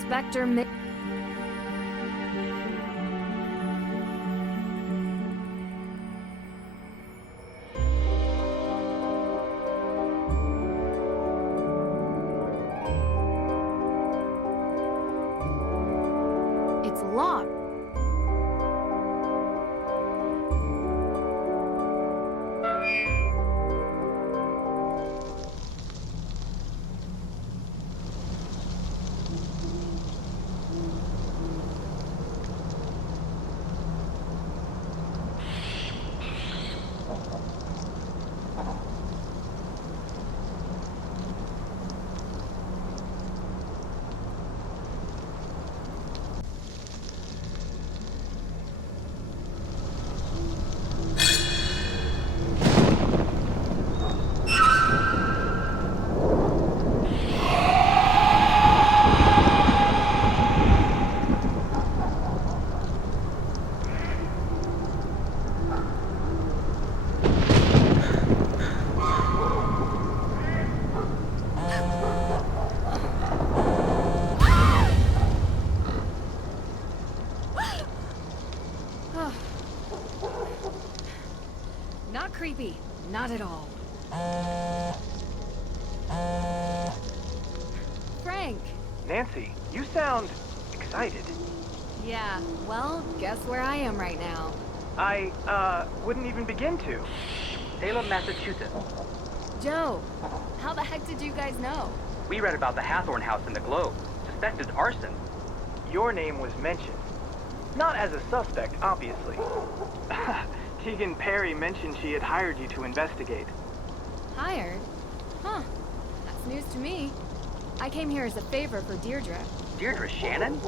Spectre mi- It's locked. Not creepy. Not at all. Frank! Nancy, you sound excited. Yeah, well, guess where I am right now. I, wouldn't even begin to. Salem, Massachusetts. Joe, how the heck did you guys know? We read about the Hathorn house in the Globe. Suspected arson. Your name was mentioned. Not as a suspect, obviously. Tegan Perry mentioned she had hired you to investigate. Hired? Huh. That's news to me. I came here as a favor for Deirdre. Deirdre Shannon?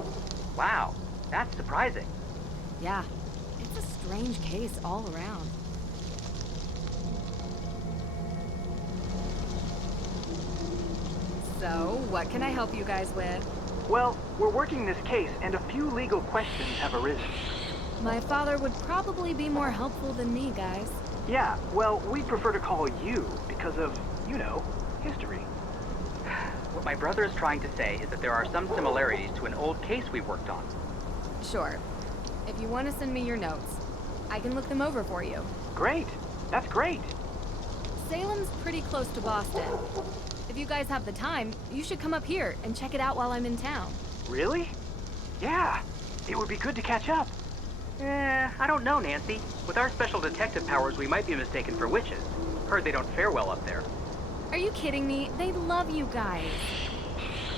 Wow, that's surprising. Yeah, it's a strange case all around. So, what can I help you guys with? Well, we're working this case, and a few legal questions have arisen. My father would probably be more helpful than me, guys. Yeah, well, we'd prefer to call you because of, you know, history. What my brother is trying to say is that there are some similarities to an old case we worked on. Sure. If you want to send me your notes, I can look them over for you. Great. That's great. Salem's pretty close to Boston. If you guys have the time, you should come up here and check it out while I'm in town. Really? Yeah. It would be good to catch up. I don't know, Nancy. With our special detective powers, we might be mistaken for witches. Heard they don't fare well up there. Are you kidding me? They love you guys.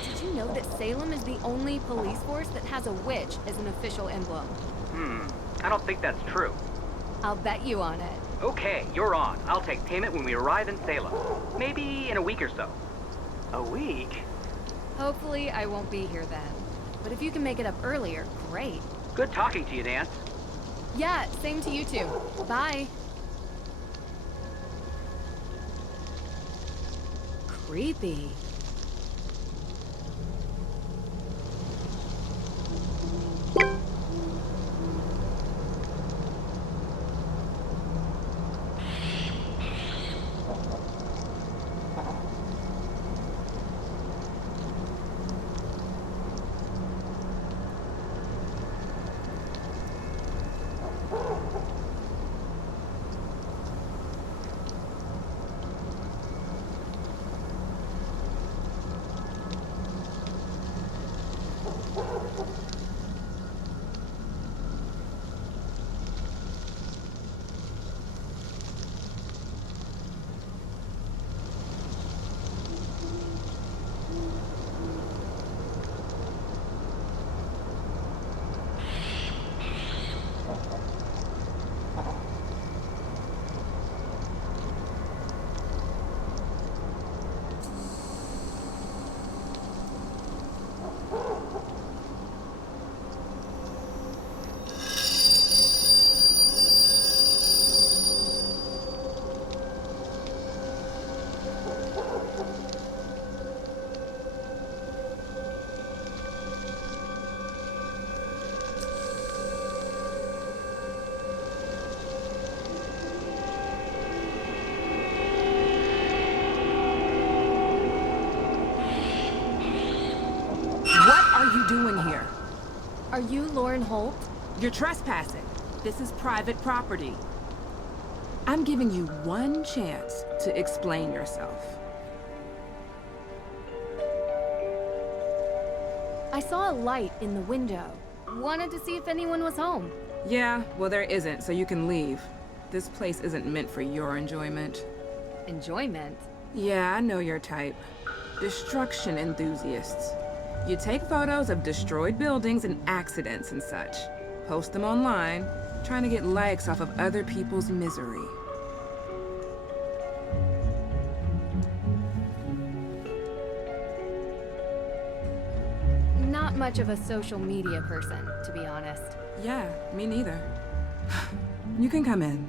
Did you know that Salem is the only police force that has a witch as an official emblem? I don't think that's true. I'll bet you on it. Okay, you're on. I'll take payment when we arrive in Salem. Maybe in a week or so. A week? Hopefully, I won't be here then. But if you can make it up earlier, great. Good talking to you, Nance. Yeah, same to you two. Bye. Creepy. Are you Lauren Holt? You're trespassing. This is private property. I'm giving you one chance to explain yourself. I saw a light in the window. Wanted to see if anyone was home. Yeah, well there isn't, so you can leave. This place isn't meant for your enjoyment. Enjoyment? Yeah, I know your type. Destruction enthusiasts. You take photos of destroyed buildings and accidents and such. Post them online, trying to get likes off of other people's misery. Not much of a social media person, to be honest. Yeah, me neither. You can come in.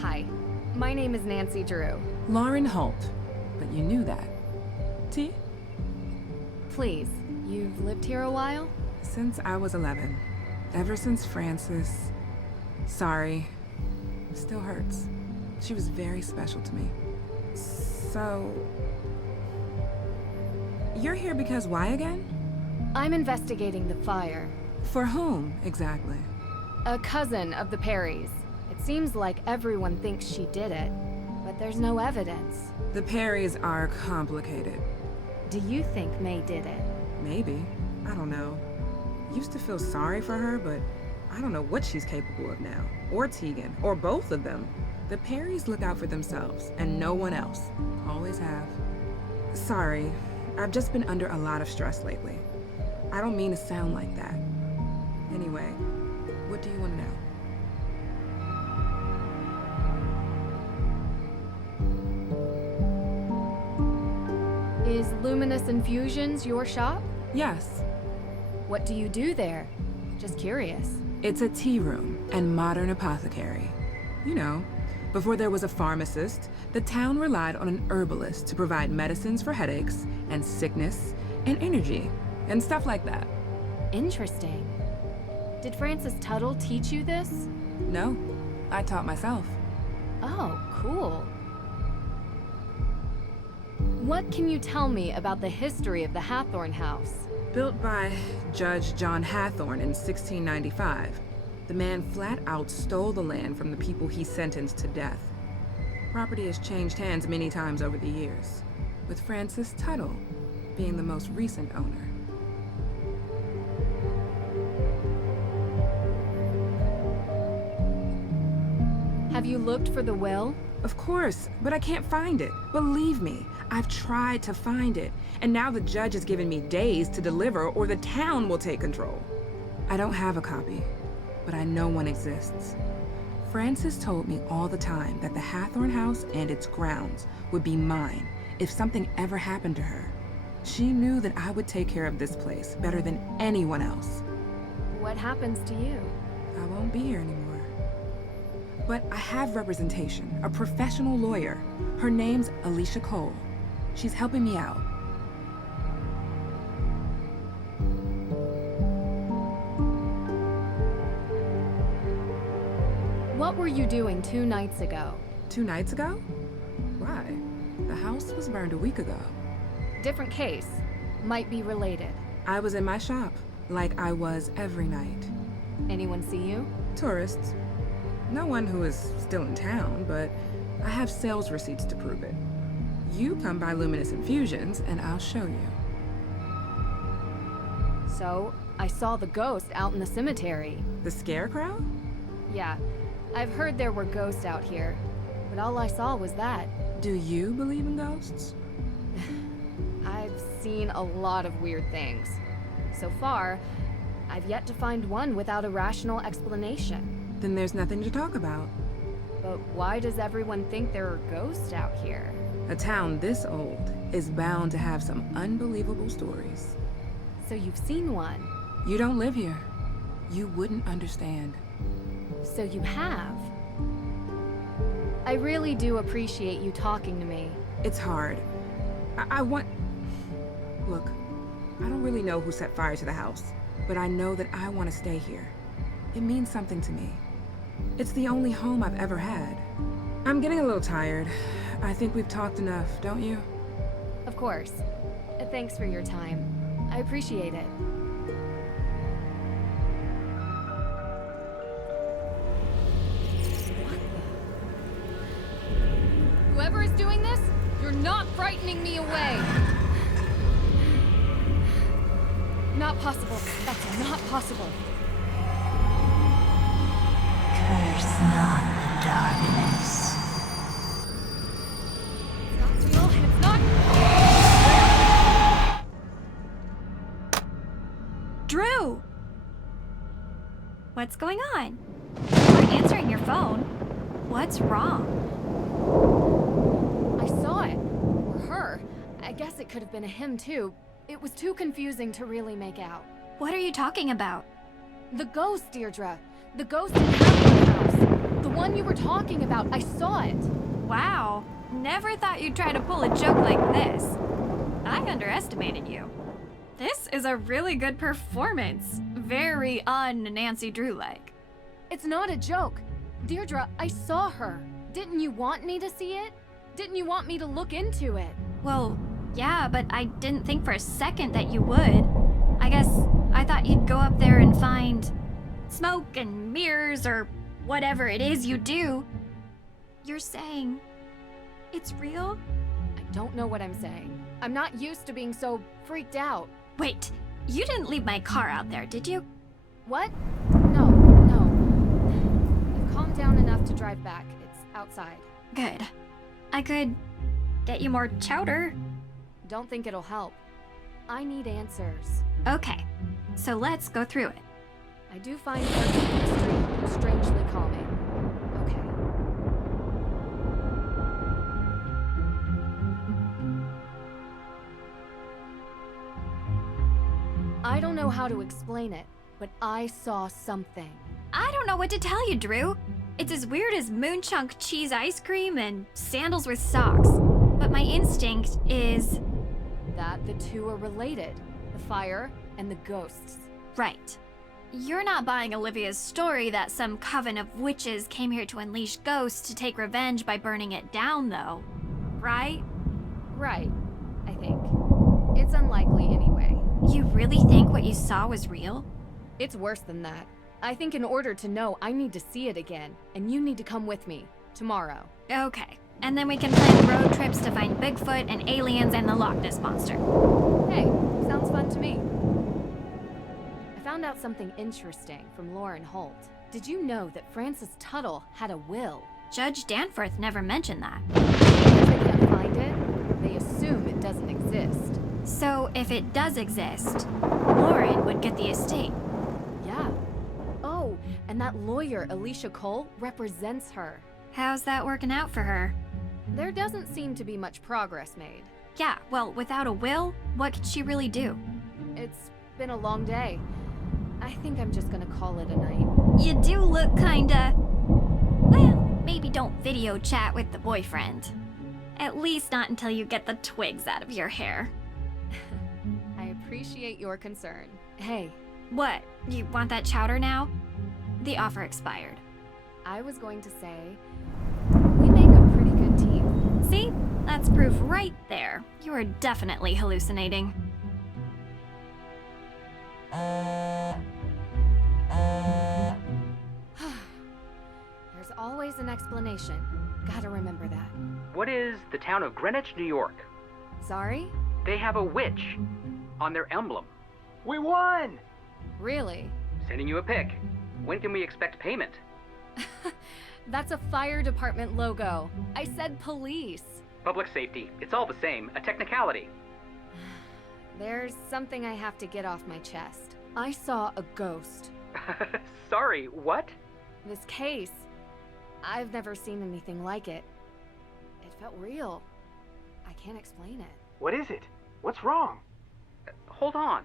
Hi, my name is Nancy Drew. Lauren Holt, but you knew that. T? Please, you've lived here a while? Since I was 11. Ever since Frances. Sorry. Still hurts. She was very special to me. So... You're here because why again? I'm investigating the fire. For whom, exactly? A cousin of the Perrys. It seems like everyone thinks she did it, but there's no evidence. The Perrys are complicated. Do you think May did it? Maybe. I don't know. Used to feel sorry for her, but I don't know what she's capable of now. Or Tegan, or both of them. The Perrys look out for themselves, and no one else. Always have. Sorry, I've just been under a lot of stress lately. I don't mean to sound like that. Anyway, what do you want to know? Is Luminous Infusions your shop? Yes. What do you do there? Just curious. It's a tea room and modern apothecary. You know, before there was a pharmacist, the town relied on an herbalist to provide medicines for headaches and sickness and energy and stuff like that. Interesting. Did Frances Tuttle teach you this? No, I taught myself. Oh, cool. What can you tell me about the history of the Hathorn House? Built by Judge John Hathorn in 1695. The man flat out stole the land from the people he sentenced to death. Property has changed hands many times over the years, with Frances Tuttle being the most recent owner. Have you looked for the will? Of course, but I can't find it. Believe me, I've tried to find it, and now the judge has given me days to deliver or the town will take control. I don't have a copy, but I know one exists. Frances told me all the time that the Hathorn House and its grounds would be mine if something ever happened to her. She knew that I would take care of this place better than anyone else. What happens to you? I won't be here anymore. But I have representation, a professional lawyer. Her name's Alicia Cole. She's helping me out. What were you doing 2 nights ago? 2 nights ago? Why? The house was burned a week ago. Different case. Might be related. I was in my shop, like I was every night. Anyone see you? Tourists. No one who is still in town, but I have sales receipts to prove it. You come by Luminous Infusions, and I'll show you. So, I saw the ghost out in the cemetery. The scarecrow? Yeah, I've heard there were ghosts out here, but all I saw was that. Do you believe in ghosts? I've seen a lot of weird things. So far, I've yet to find one without a rational explanation. Then there's nothing to talk about. But why does everyone think there are ghosts out here? A town this old is bound to have some unbelievable stories. So you've seen one? You don't live here. You wouldn't understand. So you have? I really do appreciate you talking to me. It's hard. I want... Look, I don't really know who set fire to the house, but I know that I want to stay here. It means something to me. It's the only home I've ever had. I'm getting a little tired. I think we've talked enough, don't you? Of course. Thanks for your time. I appreciate it. What the? Whoever is doing this, you're not frightening me away. Not possible. That's not possible. Curse not the darkness. It's not real. It's not. Drew! What's going on? You aren't answering your phone. What's wrong? I saw it. Or her. I guess it could have been a him too. It was too confusing to really make out. What are you talking about? The ghost, Deirdre. The ghost in Hamilton House. The one you were talking about. I saw it. Wow. Never thought you'd try to pull a joke like this. I underestimated you. This is a really good performance. Very un-Nancy Drew-like. It's not a joke. Deirdre, I saw her. Didn't you want me to see it? Didn't you want me to look into it? Well, yeah, but I didn't think for a second that you would. I guess I thought you'd go up there and find smoke and mirrors or whatever it is you do. You're saying it's real? I don't know what I'm saying. I'm not used to being so freaked out. Wait, you didn't leave my car out there, did you? What? No. I've calmed down enough to drive back. It's outside. Good. I could get you more chowder. Don't think it'll help. I need answers. Okay, so let's go through it. I do find searching in the street strangely calming. Okay. I don't know how to explain it, but I saw something. I don't know what to tell you, Drew. It's as weird as moonchunk cheese ice cream and sandals with socks. But my instinct is... That the two are related. The fire and the ghosts. right. You're not buying Olivia's story that some coven of witches came here to unleash ghosts to take revenge by burning it down, though. Right? Right, I think. It's unlikely anyway. You really think what you saw was real? It's worse than that. I think in order to know, I need to see it again, and you need to come with me. Tomorrow. Okay. And then we can plan road trips to find Bigfoot and aliens and the Loch Ness Monster. Hey, sounds fun to me. I found out something interesting from Lauren Holt. Did you know that Francis Tuttle had a will? Judge Danforth never mentioned that. Because they can't find it, they assume it doesn't exist. So if it does exist, Lauren would get the estate. Yeah. Oh, and that lawyer, Alicia Cole, represents her. How's that working out for her? There doesn't seem to be much progress made. Yeah, well, without a will, what could she really do? It's been a long day. I think I'm just gonna call it a night. You do look kinda... Well, maybe don't video chat with the boyfriend. At least not until you get the twigs out of your hair. I appreciate your concern. Hey, What? You want that chowder now? The offer expired. I was going to say, we make a pretty good team. See? That's proof right there. You are definitely hallucinating. There's always an explanation. Gotta remember that. What is the town of Greenwich, New York? Sorry? They have a witch on their emblem. We won! Really? Sending you a pic. When can we expect payment? That's a fire department logo. I said police. Public safety. It's all the same. A technicality. There's something I have to get off my chest. I saw a ghost. Sorry, what? This case. I've never seen anything like it. It felt real. I can't explain it. What is it? What's wrong? Hold on.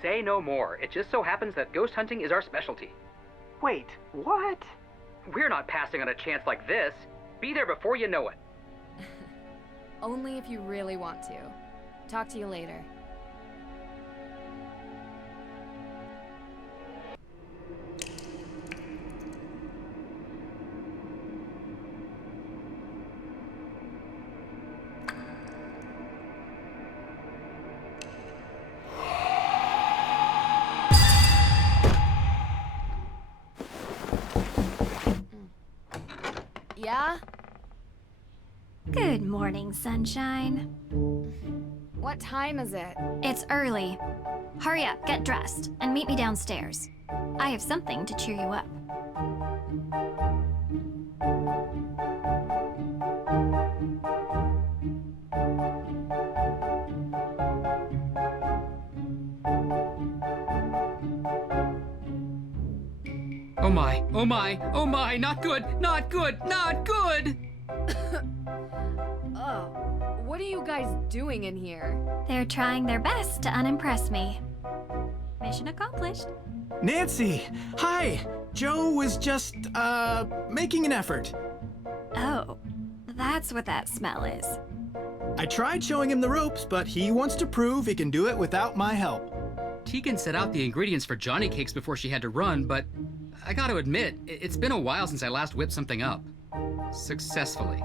Say no more. It just so happens that ghost hunting is our specialty. Wait, what? We're not passing on a chance like this. Be there before you know it. Only if you really want to. Talk to you later. Good morning, sunshine. What time is it? It's early. Hurry up, get dressed, and meet me downstairs. I have something to cheer you up. Oh my, oh my, oh my, not good, not good, not good! Ugh. What are you guys doing in here? They're trying their best to unimpress me. Mission accomplished. Nancy! Hi! Joe was just, making an effort. Oh, that's what that smell is. I tried showing him the ropes, but he wants to prove he can do it without my help. Tegan set out the ingredients for Johnny cakes before she had to run, but I gotta admit, it's been a while since I last whipped something up. Successfully.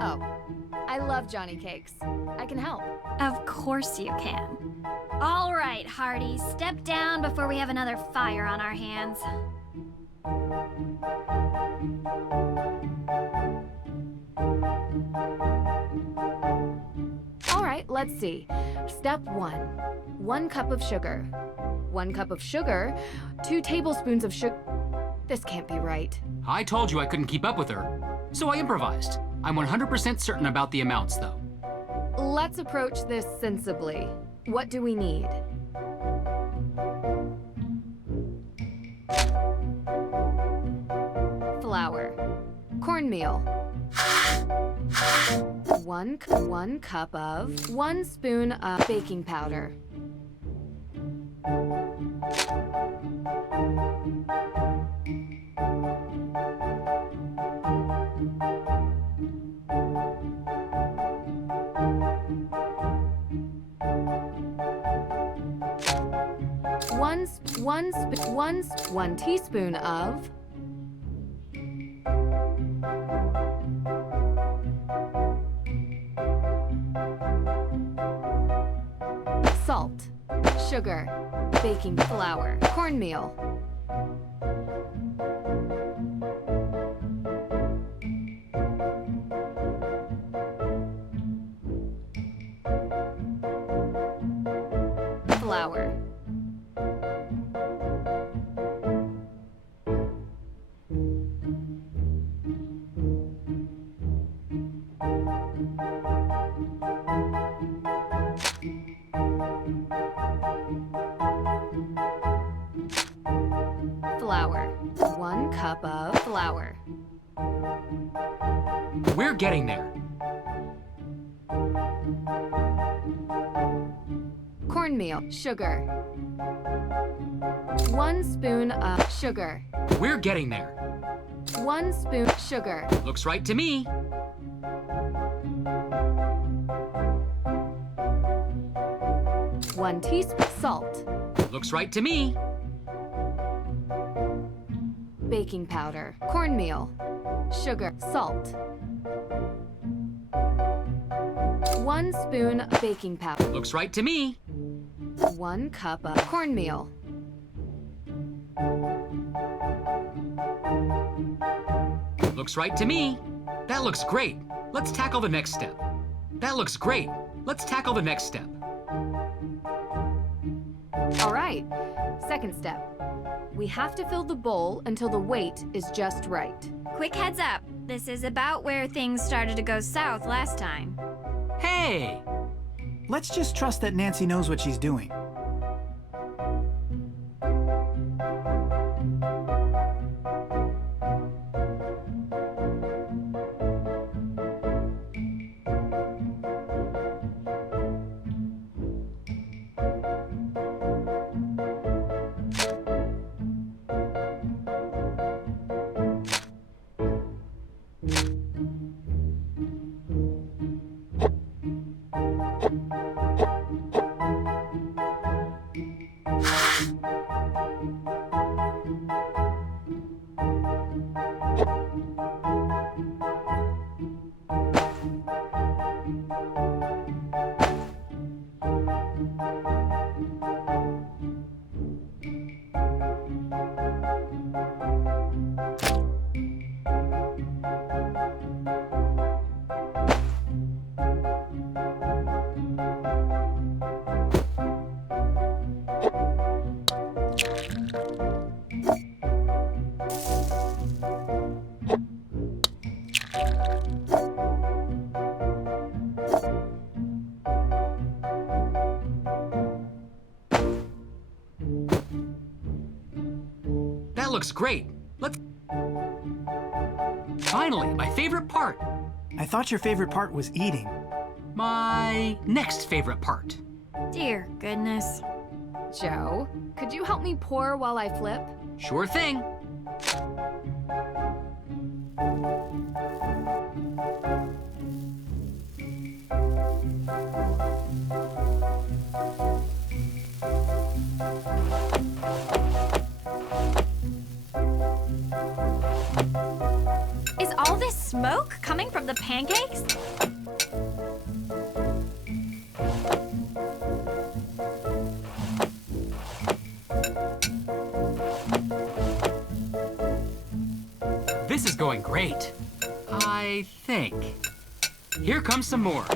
Oh, I love Johnny cakes. I can help. Of course you can. All right, Hardy, step down before we have another fire on our hands. All right, let's see. Step 1. 1 cup of sugar. 1 cup of sugar, 2 tablespoons of sugar. This can't be right. I told you I couldn't keep up with her, so I improvised. I'm 100% certain about the amounts, though. Let's approach this sensibly. What do we need? Flour. Cornmeal. 1 cup of 1 spoon of baking powder. One teaspoon of salt, sugar, baking flour, cornmeal. Flour. Flour. 1 cup of flour. We're getting there. Cornmeal, sugar. 1 spoon of sugar. We're getting there. 1 spoon sugar. Looks right to me. One teaspoon salt. Looks right to me. Baking powder, cornmeal, sugar, salt. 1 spoon baking powder. Looks right to me. 1 cup of cornmeal. Looks right to me. That looks great. Let's tackle the next step. That looks great. Let's tackle the next step. All right, second step. We have to fill the bowl until the weight is just right. Quick heads up. This is about where things started to go south last time. Hey! Let's just trust that Nancy knows what she's doing. looks great. Let's... Finally, my favorite part. I thought your favorite part was eating. My next favorite part. Dear goodness. Joe, could you help me pour while I flip? Sure thing. Is all this smoke coming from the pancakes? This is going great. I think. Here comes some more.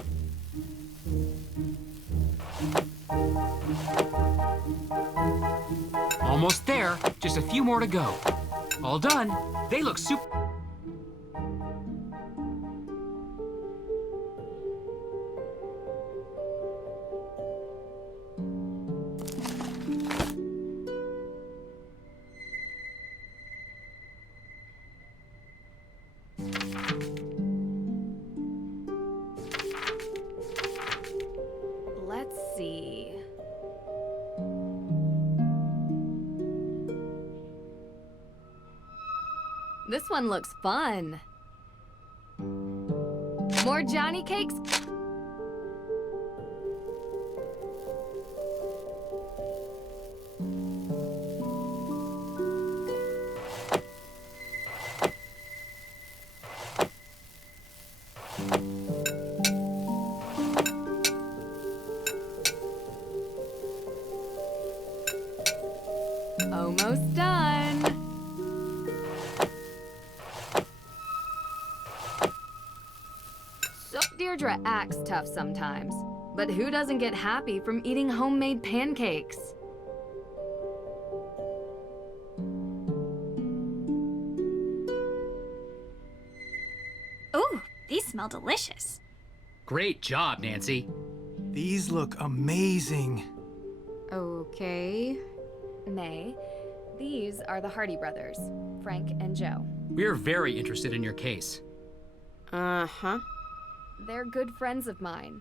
Almost there. Just a few more to go. All done. They look super... Let's see. This one looks fun. More Johnny cakes? Almost done. So Deirdre acts tough sometimes, but who doesn't get happy from eating homemade pancakes? Ooh, these smell delicious. Great job, Nancy. These look amazing. Okay. May, these are the Hardy brothers, Frank and Joe. We're very interested in your case. Uh-huh. They're good friends of mine.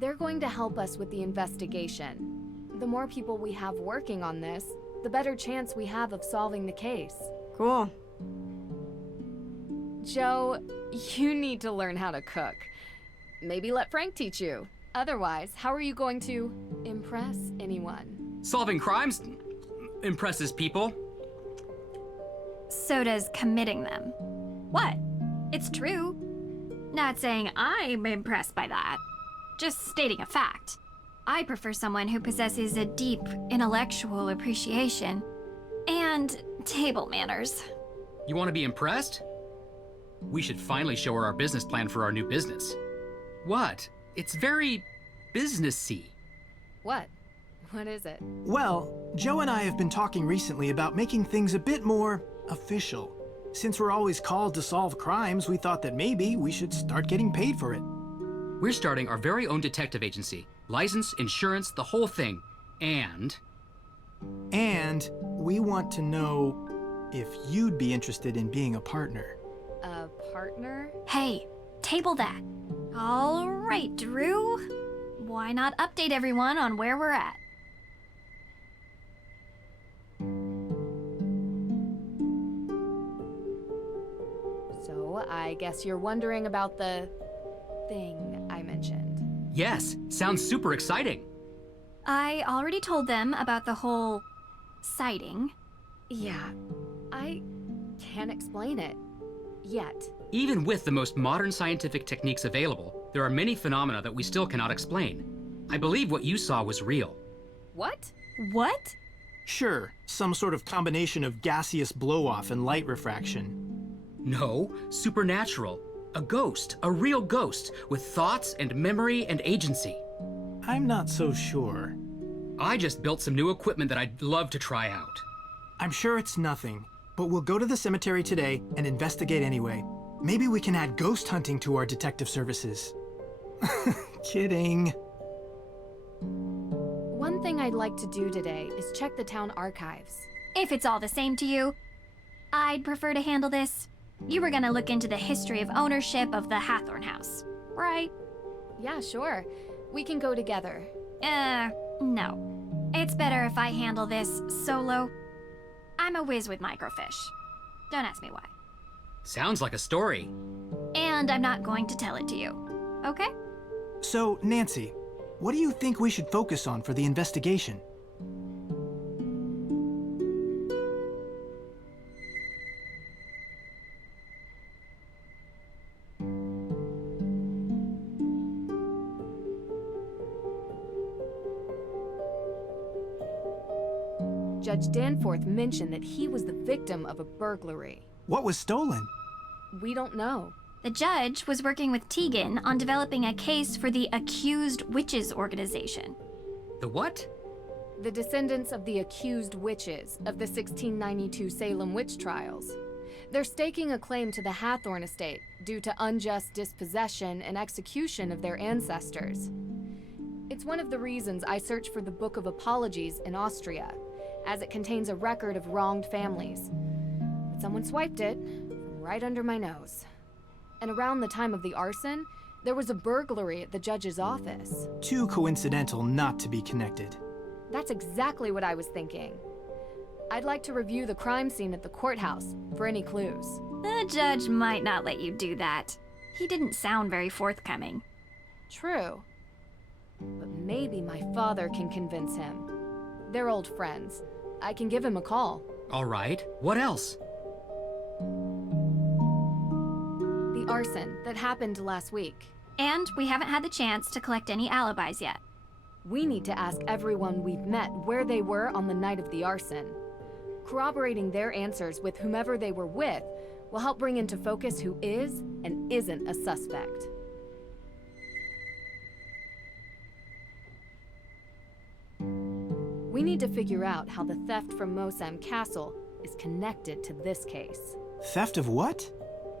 They're going to help us with the investigation. The more people we have working on this, the better chance we have of solving the case. Cool. Joe, you need to learn how to cook. Maybe let Frank teach you. Otherwise, how are you going to impress anyone? Solving crimes impresses people. So does committing them. What? It's true. Not saying I'm impressed by that. Just stating a fact. I prefer someone who possesses a deep intellectual appreciation and table manners. You want to be impressed? We should finally show her our business plan for our new business. What? It's very businessy. What? What is it? Well, Joe and I have been talking recently about making things a bit more official. Since we're always called to solve crimes, we thought that maybe we should start getting paid for it. We're starting our very own detective agency. License, insurance, the whole thing. And we want to know if you'd be interested in being a partner. A partner? Hey, table that. All right, Drew. Why not update everyone on where we're at? So, I guess you're wondering about the thing I mentioned. yes, sounds super exciting. I already told them about the whole sighting. Yeah, I can't explain it. Yet. Even with the most modern scientific techniques available, there are many phenomena that we still cannot explain. I believe what you saw was real. What? What? Sure, some sort of combination of gaseous blow-off and light refraction. No, supernatural. A ghost, a real ghost, with thoughts and memory and agency. I'm not so sure. I just built some new equipment that I'd love to try out. I'm sure it's nothing, but we'll go to the cemetery today and investigate anyway. Maybe we can add ghost hunting to our detective services. Kidding. One thing I'd like to do today is check the town archives. If it's all the same to you, I'd prefer to handle this. You were gonna look into the history of ownership of the Hathorn house, right? Yeah, sure. We can go together. No. It's better if I handle this solo. I'm a whiz with microfiche. Don't ask me why. Sounds like a story. And I'm not going to tell it to you, okay? So, Nancy, what do you think we should focus on for the investigation? Judge Danforth mentioned that he was the victim of a burglary. What was stolen? We don't know. The judge was working with Tegan on developing a case for the Accused Witches organization. The what? The descendants of the accused witches of the 1692 Salem witch trials. They're staking a claim to the Hathorn estate due to unjust dispossession and execution of their ancestors. It's one of the reasons I searched for the Book of Apologies in Austria, as it contains a record of wronged families. But someone swiped it from right under my nose. And around the time of the arson, there was a burglary at the judge's office. Too coincidental not to be connected. That's exactly what I was thinking. I'd like to review the crime scene at the courthouse for any clues. The judge might not let you do that. He didn't sound very forthcoming. True. But maybe my father can convince him. They're old friends. I can give him a call. All right. What else? The arson that happened last week. And we haven't had the chance to collect any alibis yet. We need to ask everyone we've met where they were on the night of the arson. Corroborating their answers with whomever they were with will help bring into focus who is and isn't a suspect. We need to figure out how the theft from Mosam Castle is connected to this case. Theft of what?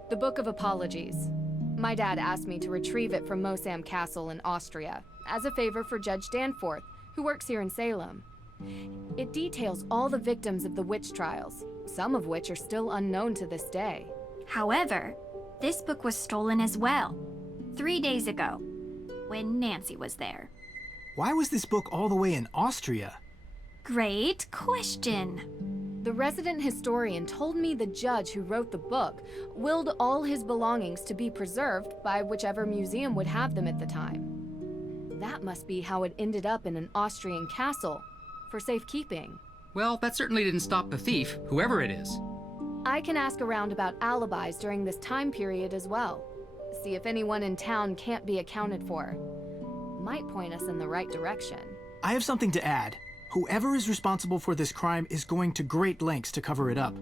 The Book of Apologies. My dad asked me to retrieve it from Mosam Castle in Austria, as a favor for Judge Danforth, who works here in Salem. It details all the victims of the witch trials, some of which are still unknown to this day. However, this book was stolen as well, 3 days ago, when Nancy was there. Why was this book all the way in Austria? Great question. The resident historian told me the judge who wrote the book willed all his belongings to be preserved by whichever museum would have them at the time. That must be how it ended up in an Austrian castle, for safekeeping. Well, that certainly didn't stop the thief, whoever it is. I can ask around about alibis during this time period as well. See if anyone in town can't be accounted for. Might point us in the right direction. I have something to add. Whoever is responsible for this crime is going to great lengths to cover it up.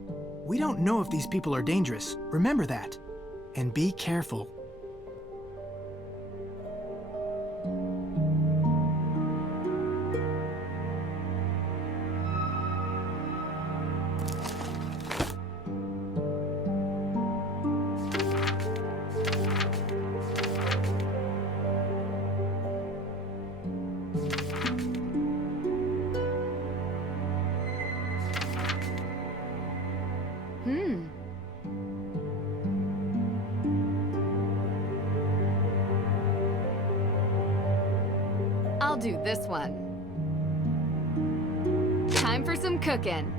We don't know if these people are dangerous. Remember that. And be careful. I'll do this one. Time for some cooking.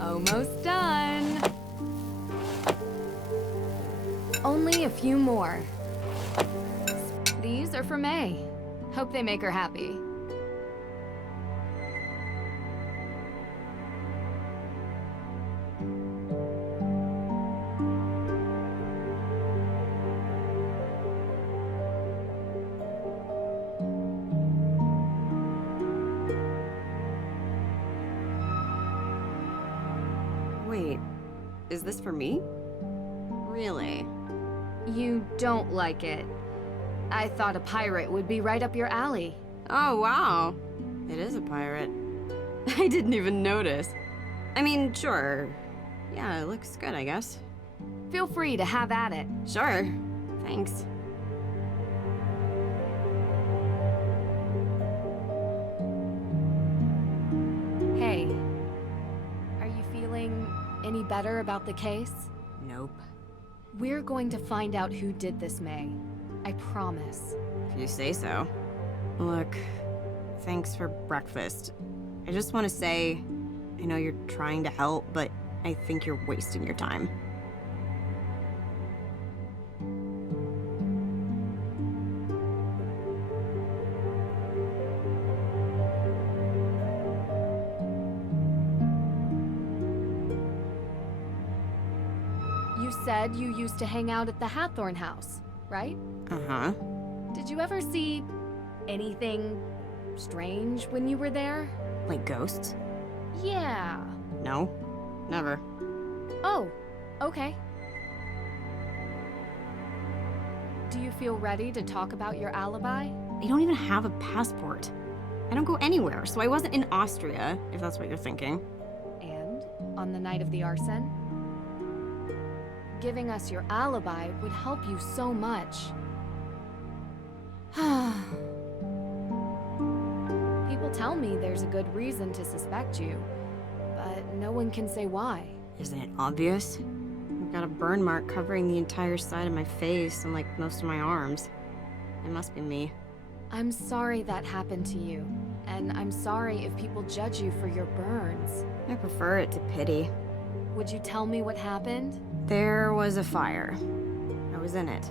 Almost done. Only a few more. These are for May. Hope they make her happy. Is this for me? Really? You don't like it. I thought a pirate would be right up your alley. Oh, wow. It is a pirate. I didn't even notice. I mean, sure. Yeah, it looks good, I guess. Feel free to have at it. Sure. Thanks. Hey, are you feeling any better about the case? Nope. We're going to find out who did this, May. I promise. If you say so. Look, thanks for breakfast. I just want to say, I know you're trying to help, but I think you're wasting your time. You said you used to hang out at the Hathorn house, right? Uh-huh. Did you ever see anything strange when you were there? Like ghosts? Yeah. No, never. Oh, okay. Do you feel ready to talk about your alibi? I don't even have a passport. I don't go anywhere, so I wasn't in Austria, if that's what you're thinking. And on the night of the arson? Giving us your alibi would help you so much. People tell me there's a good reason to suspect you, but no one can say why. Isn't it obvious? I've got a burn mark covering the entire side of my face and like most of my arms. It must be me. I'm sorry that happened to you, and I'm sorry if people judge you for your burns. I prefer it to pity. Would you tell me what happened? There was a fire. I was in it.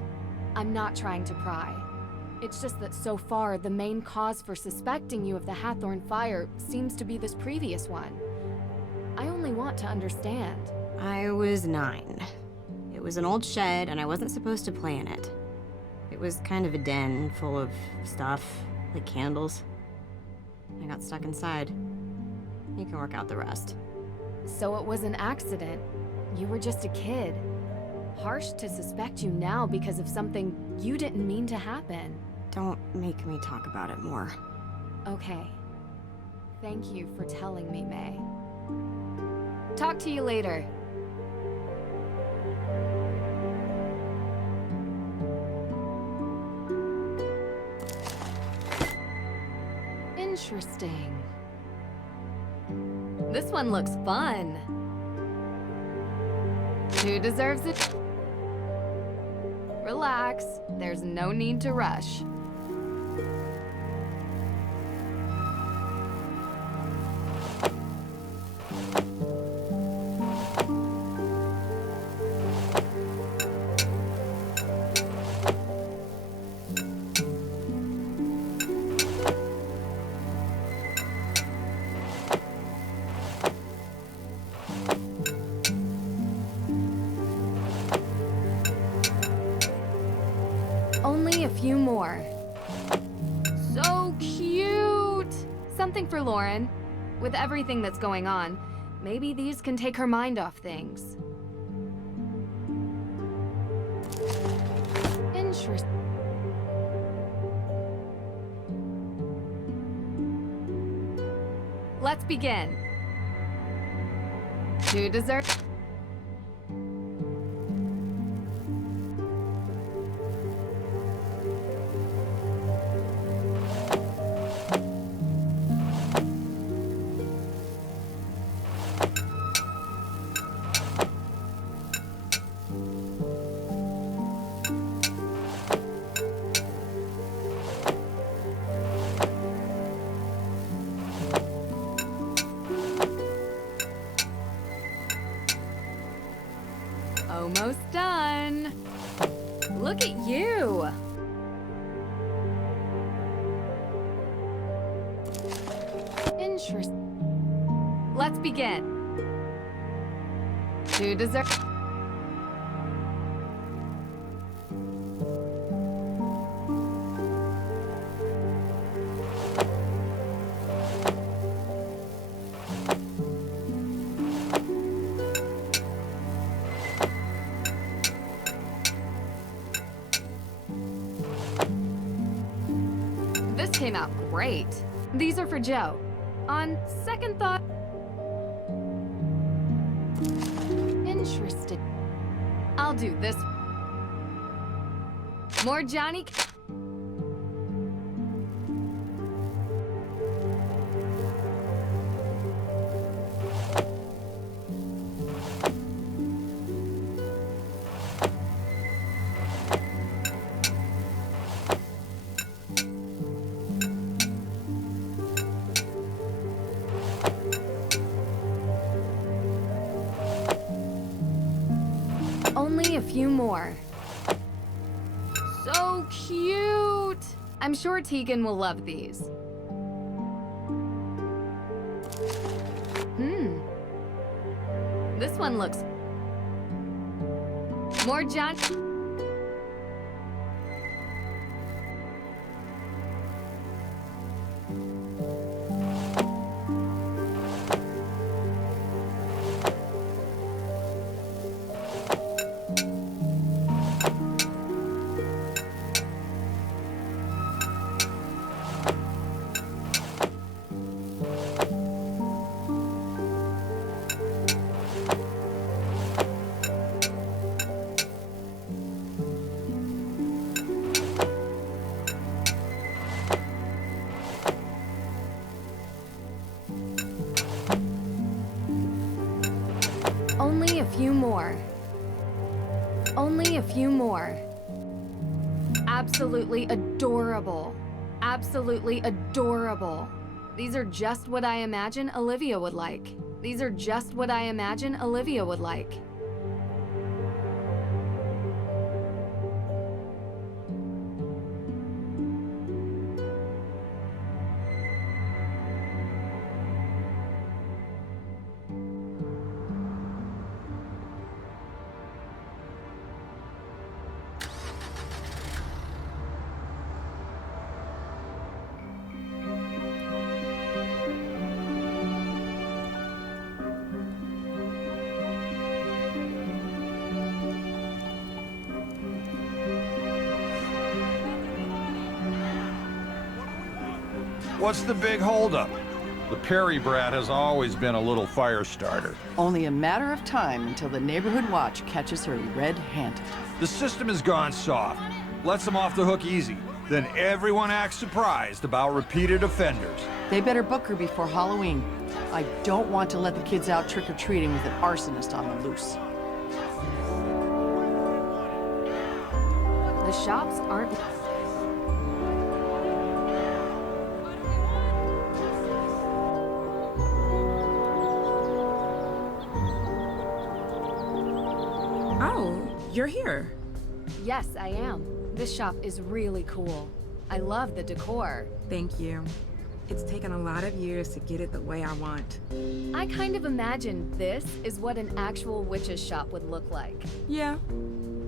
I'm not trying to pry. It's just that so far, the main cause for suspecting you of the Hathorn fire seems to be this previous one. I only want to understand. I was 9. It was an old shed, and I wasn't supposed to play in it. It was kind of a den full of stuff, like candles. I got stuck inside. You can work out the rest. So it was an accident. You were just a kid. Harsh to suspect you now because of something you didn't mean to happen. Don't make me talk about it more. Okay. Thank you for telling me, May. Talk to you later. Interesting. This one looks fun. Who deserves it? Relax. There's no need to rush. Only a few more. So cute! Something for Lauren. With everything that's going on, maybe these can take her mind off things. Interesting. Let's begin. Who deserves... Almost done. Look at you. Interesting. Let's begin. Who deserves... came out great. These are for Joe. On second thought... Interested. I'll do this. More Johnny... Only a few more. So cute! I'm sure Tegan will love these. This one looks... More John... Only a few more. Only a few more. Absolutely adorable. Absolutely adorable. These are just what I imagine Olivia would like. These are just what I imagine Olivia would like. What's the big holdup? The Perry brat has always been a little fire starter. Only a matter of time until the neighborhood watch catches her red-handed. The system has gone soft. Lets them off the hook easy. Then everyone acts surprised about repeated offenders. They better book her before Halloween. I don't want to let the kids out trick-or-treating with an arsonist on the loose. The shops aren't... Oh, you're here. Yes, I am. This shop is really cool. I love the decor. Thank you. It's taken a lot of years to get it the way I want. I kind of imagine this is what an actual witch's shop would look like. Yeah.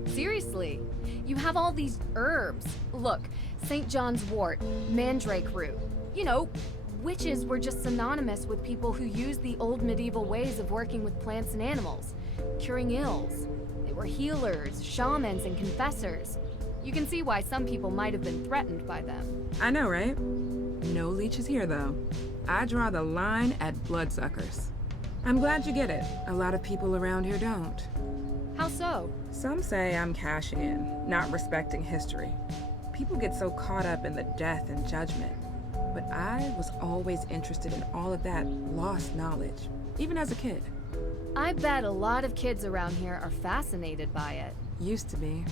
Seriously, you have all these herbs. Look, St. John's wort, mandrake root. You know, witches were just synonymous with people who used the old medieval ways of working with plants and animals, curing ills. They were healers, shamans, and confessors. You can see why some people might have been threatened by them. I know, right? No leeches here, though. I draw the line at bloodsuckers. I'm glad you get it. A lot of people around here don't. How so? Some say I'm cashing in, not respecting history. People get so caught up in the death and judgment. But I was always interested in all of that lost knowledge, even as a kid. I bet a lot of kids around here are fascinated by it. Used to be.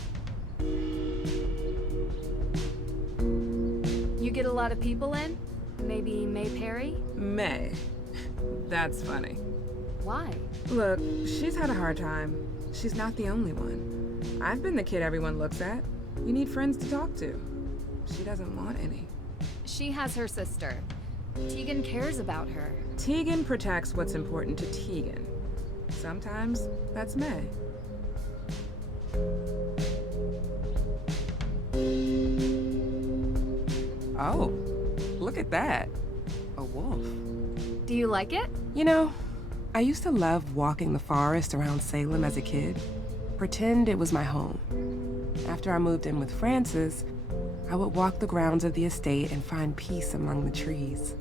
You get a lot of people in? Maybe May Perry? May. That's funny. Why? Look, she's had a hard time. She's not the only one. I've been the kid everyone looks at. You need friends to talk to. She doesn't want any. She has her sister. Tegan cares about her. Tegan protects what's important to Tegan. Sometimes that's May. Oh, look at that. A wolf. Do you like it? You know, I used to love walking the forest around Salem as a kid. Pretend it was my home. After I moved in with Francis, I would walk the grounds of the estate and find peace among the trees.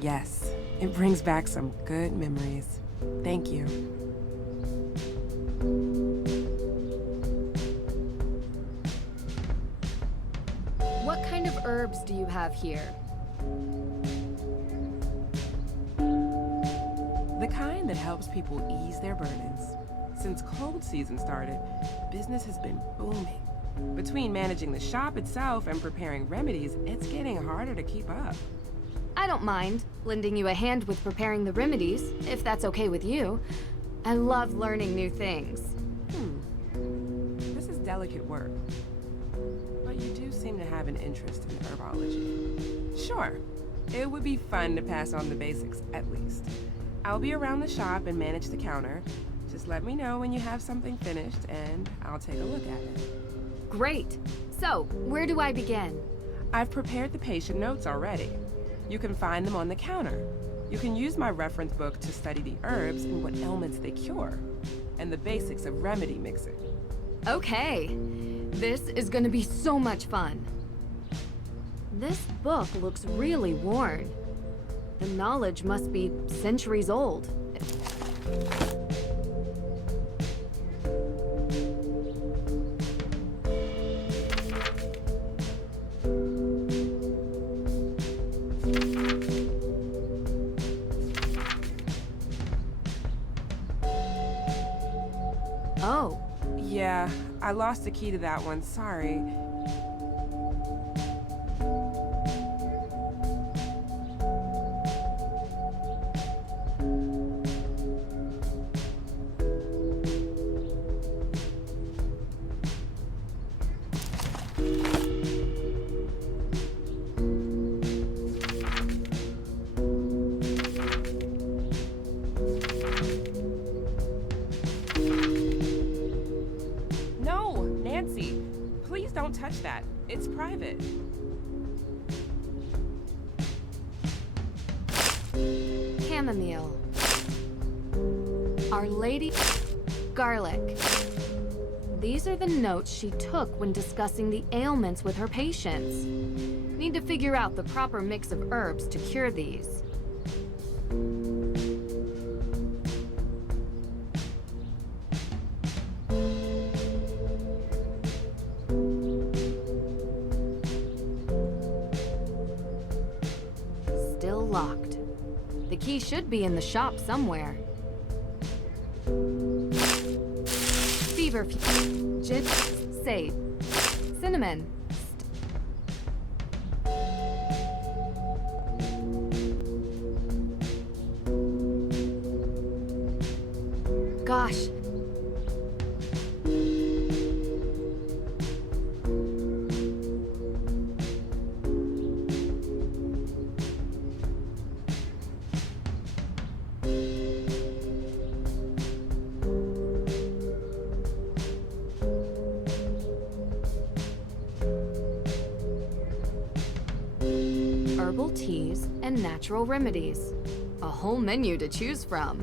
Yes, it brings back some good memories. Thank you. What kind of herbs do you have here? The kind that helps people ease their burdens. Since cold season started, business has been booming. Between managing the shop itself and preparing remedies, it's getting harder to keep up. I don't mind lending you a hand with preparing the remedies, if that's okay with you. I love learning new things. This is delicate work. But you do seem to have an interest in herbology. Sure, it would be fun to pass on the basics, at least. I'll be around the shop and manage the counter. Just let me know when you have something finished, and I'll take a look at it. Great. So, where do I begin? I've prepared the patient notes already. You can find them on the counter. You can use my reference book to study the herbs and what ailments they cure, and the basics of remedy mixing. Okay. This is gonna be so much fun. This book looks really worn. The knowledge must be centuries old. Oh. Yeah, I lost the key to that one, sorry. No, Nancy, please don't touch that. It's private. Chamomile. Our Lady Garlic. These are the notes she took when discussing the ailments with her patients. Need to figure out the proper mix of herbs to cure these. Still locked. The key should be in the shop somewhere. Feverfew, gin, sage, cinnamon. Gosh. Herbal teas and natural remedies. A whole menu to choose from.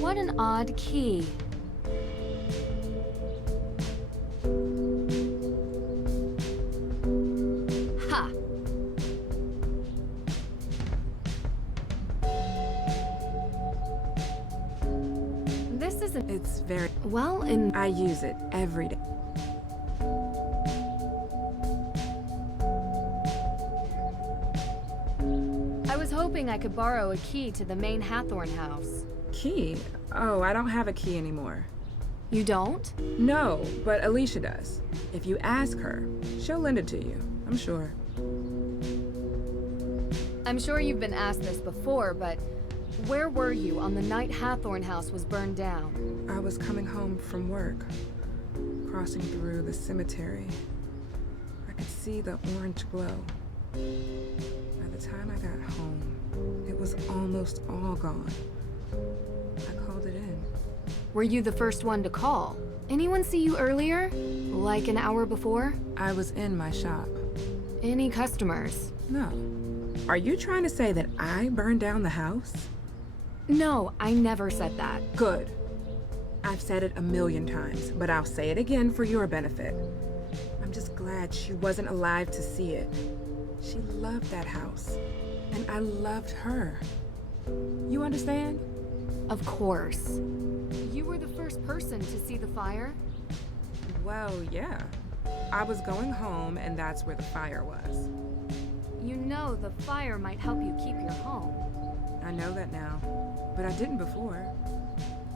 What an odd key. Ha! This isn't... It's very... Well, I use it every day. I was hoping I could borrow a key to the main Hathorn house. Key? Oh, I don't have a key anymore. You don't? No, but Alicia does. If you ask her, she'll lend it to you, I'm sure. I'm sure you've been asked this before, but where were you on the night Hathorn house was burned down? I was coming home from work, crossing through the cemetery. I could see the orange glow. By the time I got home, it was almost all gone. I called it in. Were you the first one to call? Anyone see you earlier? Like an hour before? I was in my shop. Any customers? No. Are you trying to say that I burned down the house? No, I never said that. Good. I've said it a million times, but I'll say it again for your benefit. I'm just glad she wasn't alive to see it. She loved that house, and I loved her. You understand? Of course. You were the first person to see the fire? Well, yeah. I was going home, and that's where the fire was. You know the fire might help you keep your home. I know that now, but I didn't before.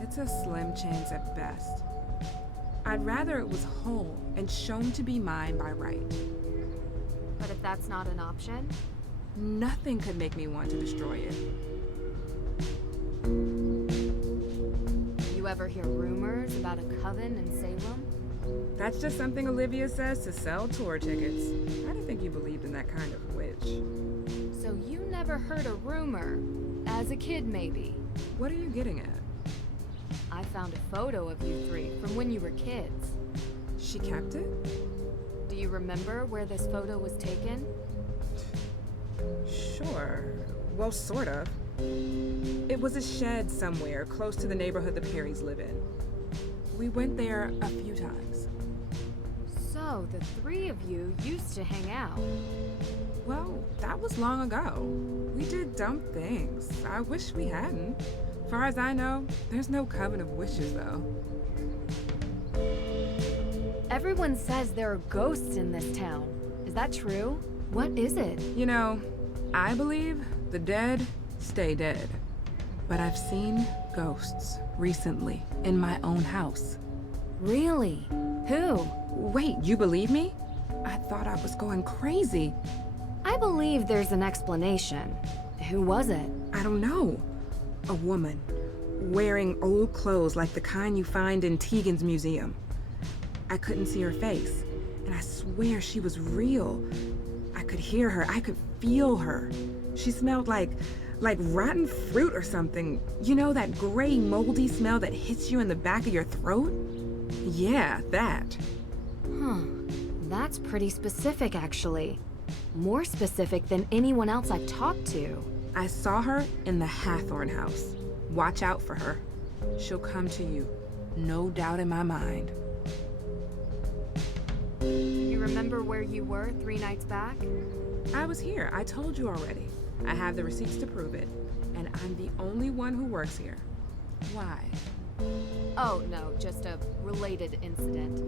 It's a slim chance at best. I'd rather it was whole and shown to be mine by right. But if that's not an option? Nothing could make me want to destroy it. You ever hear rumors about a coven in Salem? That's just something Olivia says to sell tour tickets. I didn't think you believed in that kind of witch. So you never heard a rumor? As a kid, maybe. What are you getting at? I found a photo of you three from when you were kids. She kept it? Do you remember where this photo was taken? Sure. Well, sort of. It was a shed somewhere close to the neighborhood the Perrys live in. We went there a few times. So, the three of you used to hang out. Well, that was long ago. We did dumb things. I wish we hadn't. Far as I know, there's no coven of witches, though. Everyone says there are ghosts in this town. Is that true? What is it? You know, I believe the dead stay dead. But I've seen ghosts recently in my own house. Really? Who? Wait, you believe me? I thought I was going crazy. I believe there's an explanation. Who was it? I don't know. A woman, wearing old clothes like the kind you find in Tegan's museum. I couldn't see her face, and I swear she was real. I could hear her, I could feel her. She smelled like rotten fruit or something. You know that gray, moldy smell that hits you in the back of your throat? Yeah, that. Huh. That's pretty specific, actually. More specific than anyone else I've talked to. I saw her in the Hathorn house. Watch out for her. She'll come to you. No doubt in my mind. You remember where you were 3 nights back? I was here. I told you already. I have the receipts to prove it. And I'm the only one who works here. Why? Oh, no, just a related incident.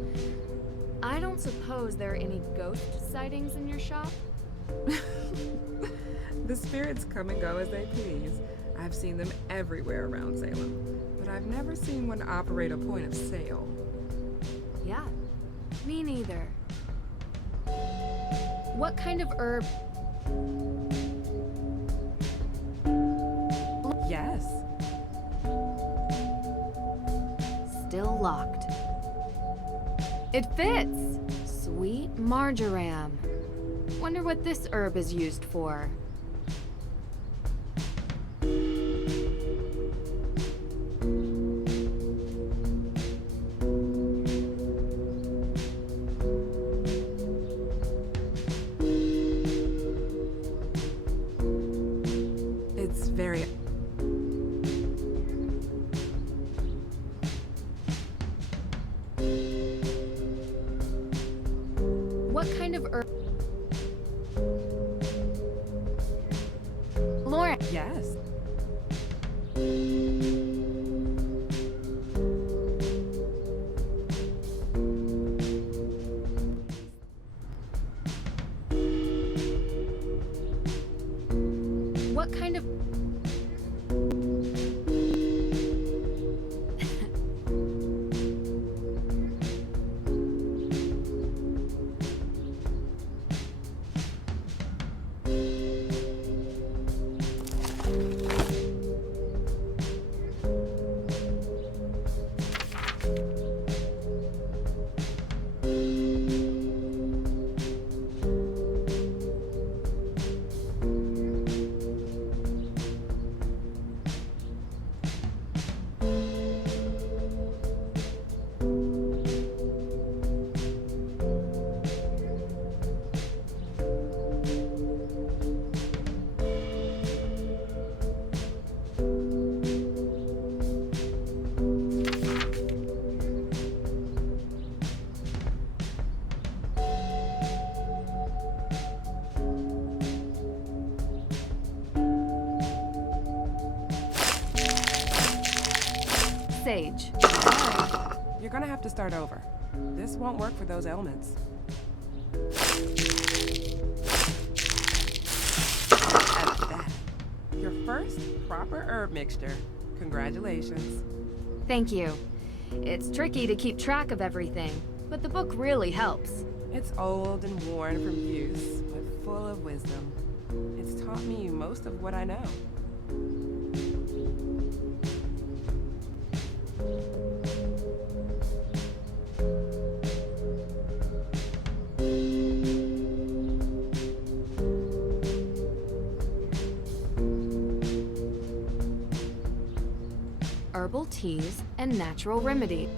I don't suppose there are any ghost sightings in your shop? The spirits come and go as they please. I've seen them everywhere around Salem, but I've never seen one operate a point of sale. Yeah, me neither. What kind of herb? Yes. Still locked. It fits! Sweet marjoram. Wonder what this herb is used for. It's very... What kind of herb? Lauren. Yes. What kind of... sage. You're gonna have to start over. This won't work for those ailments. As that, your first proper herb mixture. Congratulations. Thank you. It's tricky to keep track of everything, but the book really helps. It's old and worn from use, but full of wisdom. It's taught me most of what I know. Herbal teas and natural remedies.